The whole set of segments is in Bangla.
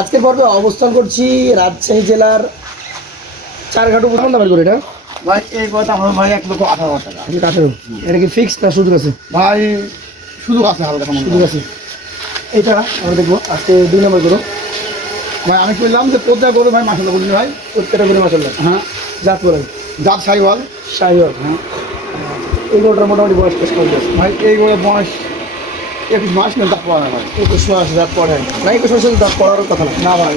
আজকের পর্বে অবস্থান করছি রাজশাহী জেলার চারঘাট উপর দামের করে এটা ভাই এই কথা আমার ভাই 1,18,000 টাকা। 18 এটা কি ফিক্সড না সুযোগ আছে? ভাই সুযোগ আছে, হালকা সুযোগ আছে। এটা আমরা দেখবো আজকে 2 নম্বর করো। ভাই আমি বললাম যে প্রত্যেক গরু ভাই মাসাল্লাহ বলি ভাই, প্রত্যেকটা করে মাসাল্লাহ। হ্যাঁ জাত বলেন জাত সাইওয়াল। শাহিওয়াল। হ্যাঁ এই গরুটার মোটামুটি বয়স শেষ করে দিয়েছে ভাই এই গরুর বয়স 21 মাস না দাঁত পড়া না ভাই। 21 মাস জাত পড়ে না, 21 মাসে দাঁত পড়ার কথা না। না ভাই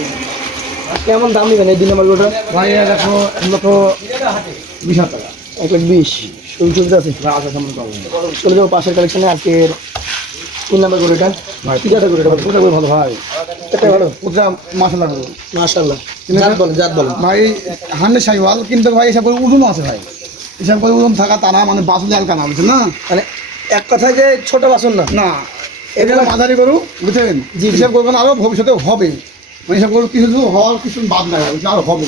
কেমন দাম নেবেন এই 2 নম্বর গরুটা? ভাই দেখো 1,20,000 টাকা। 1,20,000 সুযোগ সুবিধা আছে। ভাই আচ্ছা কেমন করবেন? চলে যাবো পাশের কালেকশনে। আজকের 3 নম্বর গরুটা ভাই কি জাতের গরুটা? প্রত্যেক গরু ভালো ভাই, এটা ভালো প্রত্যেক মাসাল্লাহ গরু। মাশাআল্লাহ। জাত বলেন ভাই হান্ডে সাইওয়াল, কিন্তু ভাই এসব করে ওজন আছে ভাই, এসব করে ওজন থাকা তা না, মানে বাসুলি হালকা না, বুঝছেন না? মানে এক কথায় যে ছোট বাসন না, না এগুলো মাঝারি গরু, বুঝছেন? জি, জি। এসব করবেন আরও ভবিষ্যতে হবে, মানে এসব গরু কিছু হওয়ার কিছু বাদ নাই, আরও হবে।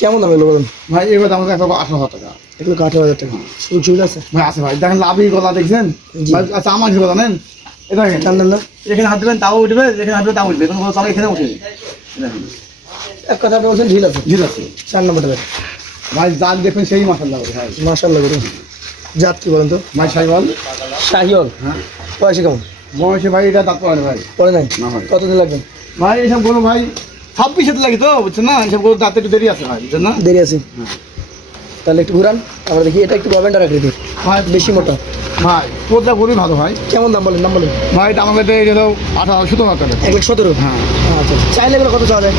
কেমন দাম এগুলো বলুন? ভাই এবার আমাদের 1,18,000 টাকা। এগুলো 18,000 টাকা সুযোগ সুবিধা আছে? ভাই আছে ভাই, দেখেন লাভি গলা দেখছেন? জি। ভাই আচ্ছা আমার গলা নেন, এটা দেখেন দাম দেন না? এখানে হাত দেবেন তাও উঠবে, এখানে হাত দেবেন তাও উঠবে, কোনো তাহলে এখানে উঠে দেখেন এক কথা আপনি বলছেন ঢিল আছে। ঝিল আছে 4 নম্বরটা দেন। ভাই জাত দেখবেন সেই মাসাল্লাহ ভাই। মাশাআল্লাহ গরু। জাত কি বলেন তো? ভাই সাইওয়াল। শাহিওয়াল। হ্যাঁ বয়সে কেমন? বয়সে ভাই এটা দাঁত পড়ে না ভাই। পড়ে নাই? না ভাই। কতদিন লাগবে? ভাই এইসব গরু ভাই 26 লাগে তো, বুঝছেন না? এইসব গরু দাঁতে একটু দেরি আছে ভাই, বুঝছেন না? দেরি আছে। হ্যাঁ। তাহলে একটু ঘুরান, আমরা দেখি। এটা একটু গভর্নমেন্ট আকৃতির, ভাই বেশি মোটা। ভাই প্রত্যেক গরুই ভালো ভাই। কেমন দাম বলেন? দাম বলেন। ভাই এটা আমাদের এই হলো 17,000 টাকা। 1,17,000। হ্যাঁ আচ্ছা আচ্ছা। চাইলে এগুলো কত চাওয়া যায়?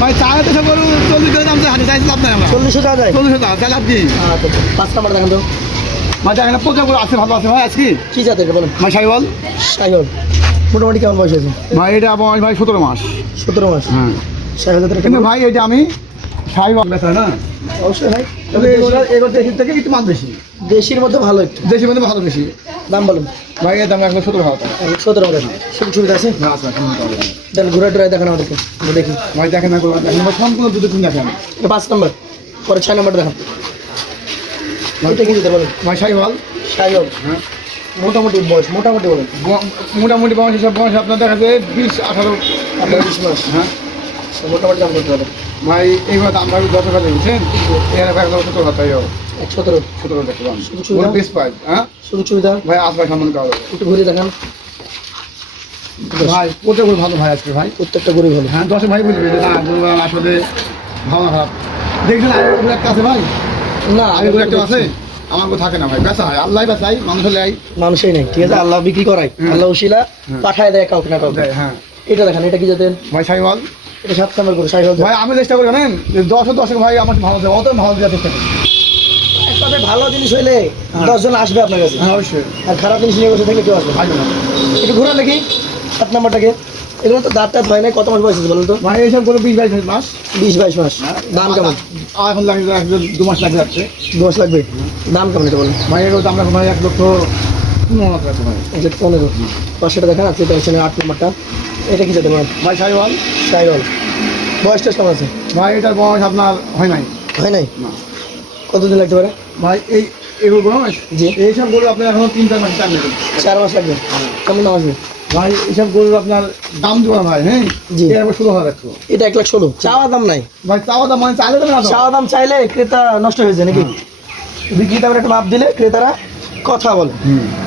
ভাই চায় তো সব গরু 40 করে দাম হাতে চাইছি লাভ নাই আমরা। 40 চাওয়া যায়? 40 টাকা চাই লাভ কি? আচ্ছা। 5 নম্বর দেখেন তো। ভাই দেখেন প্রত্যেক গরু আছে, ভালো আছে ভাই। আজকে কি জাত এটা বলেন? ভাই সাইওয়াল। শাহিওয়াল। মোটামুটি কেমন বয়স আছে? ভাই এটা বয়স ভাই 17 মাস। 17 মাস। হ্যাঁ শাহিওয়াল জাতের কিন্তু ভাই এটা আমি সাইওয়াল বেচা না, অবশ্যই ভাই। তবে এগুলো দেশির থেকে একটু মান বেশি, দেশির মধ্যে ভালো একটু। দেশির মধ্যে ভালো বেশি। দাম বলেন। ভাই এর দাম 1,17,000 টাকা। 17,000। সুযোগ সুবিধা আছে? না আছে কেমন করবেন? দেন ঘুরে টুরে দেখান আমাদেরকে, আমরা দেখি। ভাই দেখেন না গরু দেখেন ভাই, সম্পূর্ণ দুধে কিনে দেখেন। এটা 5 নম্বর। পরে 6 নম্বর দেখান। এটা কি দিতে বলেন? ভাই সাইওয়াল। শাহিওয়াল। হ্যাঁ মোটামুটি বয়স মোটামুটি বলেন। মোটামুটি বয়স হিসাব বয়স আপনার দেখা যায় 20-18। আপনার 20 মাস। হ্যাঁ মোটামুটি দাম করতে হবে। ভাই এইবার দাম ভাবি 10 টাকা বুঝছেন, এর 1,17,000 টাকা। 1,17,000। 17 টাকা দাম সুযোগ সুবিধা? বেশ পাই। হ্যাঁ সুযোগ সুবিধা? ভাই আসবে সামনে কাগজ। একটু ঘুরে দেখান। ভাই প্রত্যেক গরু ভালো ভাই আজকে ভাই। প্রত্যেকটা গরু ভালো। হ্যাঁ 10 ভাই বলবে যে না গরু আসলে ভালো না খারাপ। দেখবেন আগে গরু একটা আছে ভাই, না আগে গরু একটা আছে, আমার গরু থাকে না ভাই, বেচা হয় আল্লাহ বেচাই, মানুষ লাই মানুষই নাই, ঠিক আছে? আল্লাহ বিক্রি করায়, আল্লাহ উশিলা পাঠায় দেয় কাউকে না কাউকে। দেয়। হ্যাঁ এটা দেখেন, এটা কি জাতের? ভাই সাইওয়াল। এটা 7 নম্বর গরু, শাহিওয়াল জাত। ভাই আমি চেষ্টা করি জানেন যে 10 ভাই আমার ভালো দেয়, অত ভালো দেওয়ার চেষ্টা করি। এক কথায় ভালো জিনিস হইলে 10 জন আসবে আপনার কাছে, হ্যাঁ অবশ্যই আর খারাপ জিনিস নিয়ে বসে থাকলে কেউ আসবে না। ভাই না একটু ঘুরে দেখি 7 নম্বরটাকে। এগুলো তো দাঁত টাত হয় নাই। কত মাস বয়স আছে বলুন তো? ভাই এইসব গরু 20-22 মাস। 20-22 মাস। দাম কেমন? এখন লাগে 2 মাস লাগে যাচ্ছে। 2 মাস লাগবে। দাম কেমন এটা বলুন? ভাই এগুলো দাম রাখো ভাই 1,15,000 টাকা আছে ভাই। 1,15,000। পাঁচশোটা দেখেন। আজকে এটা হচ্ছে 8 নম্বরটা। এটা কি জাতের মাল? ভাই সাইওয়াল। শাহিওয়াল। বয়সটা কেমন আছে? ভাই এটার বয়স আপনার হয় নাই। হয় নাই? না কতদিন লাগতে পারে? ভাই এগুলো বয়স জি। এইসব গরু আপনার এখনো 3-4 মাস টাইম নেবেন। 4 মাস লাগবে। কেমন দাম আসবে? ভাই এইসব গরু আপনার দাম দেবো না ভাই। হ্যাঁ জি। এরকম 16,000 রাখবো। এটা 1,16,000। চাওয়া দাম নাই। ভাই চাওয়া দাম মানে চাইলে দেবে না তো। চাওয়া দাম চাইলে ক্রেতা নষ্ট হয়ে যায় নাকি? বিক্রেতারা একটা মাপ দিলে ক্রেতারা কথা বলে।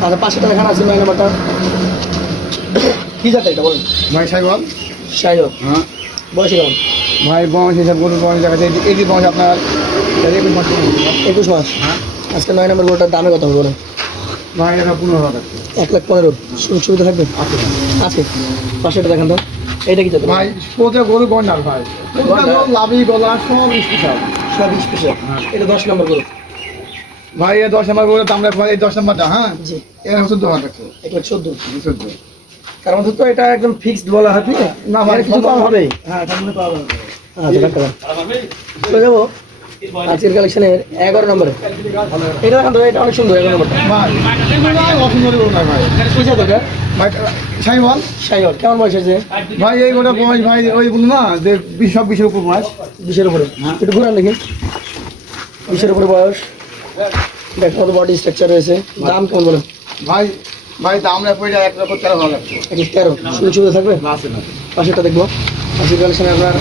আর পাশেটা দেখান আছে 9 নম্বরটা। কি জাত এটা বলেন? ভাই সাইওয়াল। শাহিওয়াল। হ্যাঁ বয়সে কেমন? ভাই বয়স এইসব গরুর বয়স দেখা যায় এই বয়স আপনার 21 মাস। 21 মাস। হ্যাঁ আজকে 9 নম্বর গরুটার দামে কথা বলেন। ভাই এটা 15,000 রাখবো। 1,15,000। সুযোগ সুবিধা থাকবে? আছে আছে। পাশেটা দেখান তো। এটা কি জাত? ভাই প্রত্যেক গরু গন্ডাল ভাই, লাভি গলা সব স্পেশাল। সব স্পেশাল। এটা 10 নম্বর গরু। ভাই এই 10 নম্বর গরুর দাম রাখবো এই 10 নম্বরটা। হ্যাঁ জি। এর 14,000 রাখবো। 1,14,000। কারণ তো এটা একদম ফিক্সড বলা হয় ঠিক আছে? না ভাই কিছু কম হবে। হ্যাঁ সামনে পাওয়া যাবে। আচ্ছা রাখতে চলে যাবো আজকের কালেকশনের 11 নম্বরে। এটা দেখান তো, এটা অনেক সুন্দর 11 নম্বরটা। ভাই অসুন্দর গরু না ভাই। কি জাত এটা? ভাই সাইওয়াল। শাহিওয়াল। কেমন বয়স আছে? ভাই এই গোটা বয়স ভাই ওই বলুন না যে 20-20 উপর বয়স। 20-এর উপরে। একটু ঘুরান দেখি। 20-এর উপরে বয়স। দেখো কত বডি স্ট্রাকচার রয়েছে। দাম কেমন বলেন? ভাই ভাই দাম রাখবো এটা 1,13,000 রাখবো। 13। সুযোগ সুবিধা থাকবে? আছে না পাশেটা দেখবো। আজকে কালেকশনে আপনার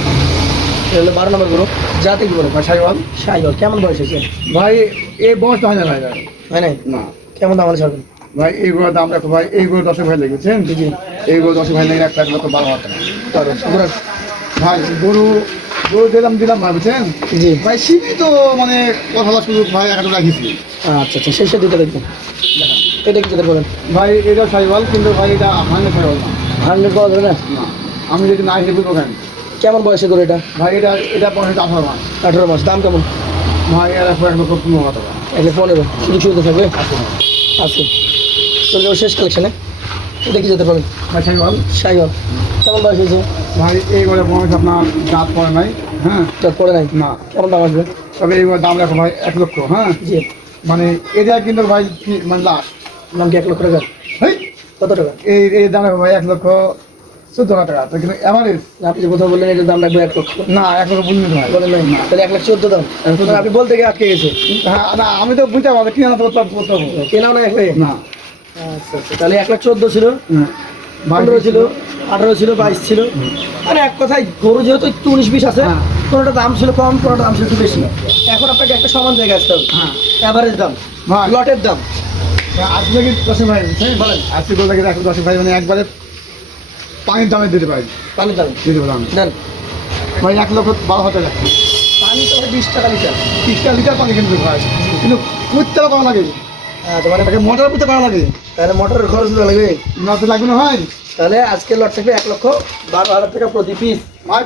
এটা হলো 12 নম্বর গ্রুপ, যাতে কি বলে ভাই সাইওয়াল শাহিওয়াল। কেমন বয়স হয়েছে? ভাই এই বয়সটা হয় না ভাই হয় নাই? না কেমন দাম হলে ছাড়বেন? ভাই এইগুলোর দাম দেখো ভাই, এইগুলো 10 ভাই লেগেছেন, জি এইগুলো 10 ভাই লেগে 1,12,000 টাকা। পুরো ভাই গরু গরু দিলাম ভাই বুঝছেন জি। ভাই সীমিত মানে কথা বলার সুযোগ ভাই একটা রাখিছি। আচ্ছা আচ্ছা, সেই দুটো দেখবেন। এটা কি যেতে বলেন? ভাই এটা সাইওয়াল, কিন্তু ভাই এটা হান্ড্রেড সাইওয়াল না। 100 পাওয়া যাবে না? না আমি যদি না হিসেবে বুঝবো কেন কেমন বয়সে করে এটা? ভাই, এটা বয়স 18 মাস। 18 মাস। দাম কেমন? ভাই এর 1,15,000 টাকা। 15 সুযোগ সুবিধা থাকবে আছে। তো এবার শেষ কালেকশনে এটা কি যেতে পারেন? ভাই সাইওয়াল শাহিওয়াল। কেমন বয়স হয়েছে? ভাই এইগুলো বয়স আপনার দাঁত পড়ে নাই, হ্যাঁ তার পরে নাই? না। কেমন দাম আসবে? তবে এইগুলো দাম রাখো ভাই 1 লক্ষ, হ্যাঁ জি। মানে এটা কিন্তু ভাই মানে লাস্ট। দাম কি 1 লক্ষ টাকা? হেই কত টাকা? এই দাম রাখো ভাই 1,14,000 টাকা। তো কিন্তু এভারেজ আপনি যে কোথাও বললেন এটার দাম রাখবে 1 লক্ষ, না 1 লক্ষ বুঝলি ভাই। বলেন নাই? তাহলে 1,14,000 দাম। তাহলে আপনি বলতে গিয়ে আটকে গেছে। হ্যাঁ না, আমি তো বুঝতে পারবো কিনা তো করতে হবে কেনাও না একলে? না। আচ্ছা আচ্ছা, তাহলে 1,14,000 ছিল, হ্যাঁ। ভাই 15 ছিল, 18 ছিল, 22 ছিল। মানে এক কথায় গরু যেহেতু একটু 19-20 আছে, হ্যাঁ। কোনোটা দাম ছিল কম, কোনোটা দাম ছিল একটু বেশি। এখন আপনাকে একটা সমান জায়গায় আসতে হবে। হ্যাঁ অ্যাভারেজ দাম, ভাই লটের দাম। আজকে কি 10 ভাই বুঝছেন? বলেন। আজকে বলতে গেলে 10 ভাই মানে একবারে পানির দামে দিতে পারি, পানির দাম দিতে পারলাম দেন। ভাই 1,12,000 টাকা। পানি তো 20 টাকা লিটার। 30টা লিটার পানি কিনতে ভাই, কিন্তু কুইতে করা লাগে, আচ্ছা, মানে তাকে মোটর করতে করা লাগে, তাহলে মোটরের খরচ লাগবে। নষ্ট লাগবে না ভাই। তাহলে আজকে লট থাকবে 1,12,000 টাকা প্রতি পিস। ভাই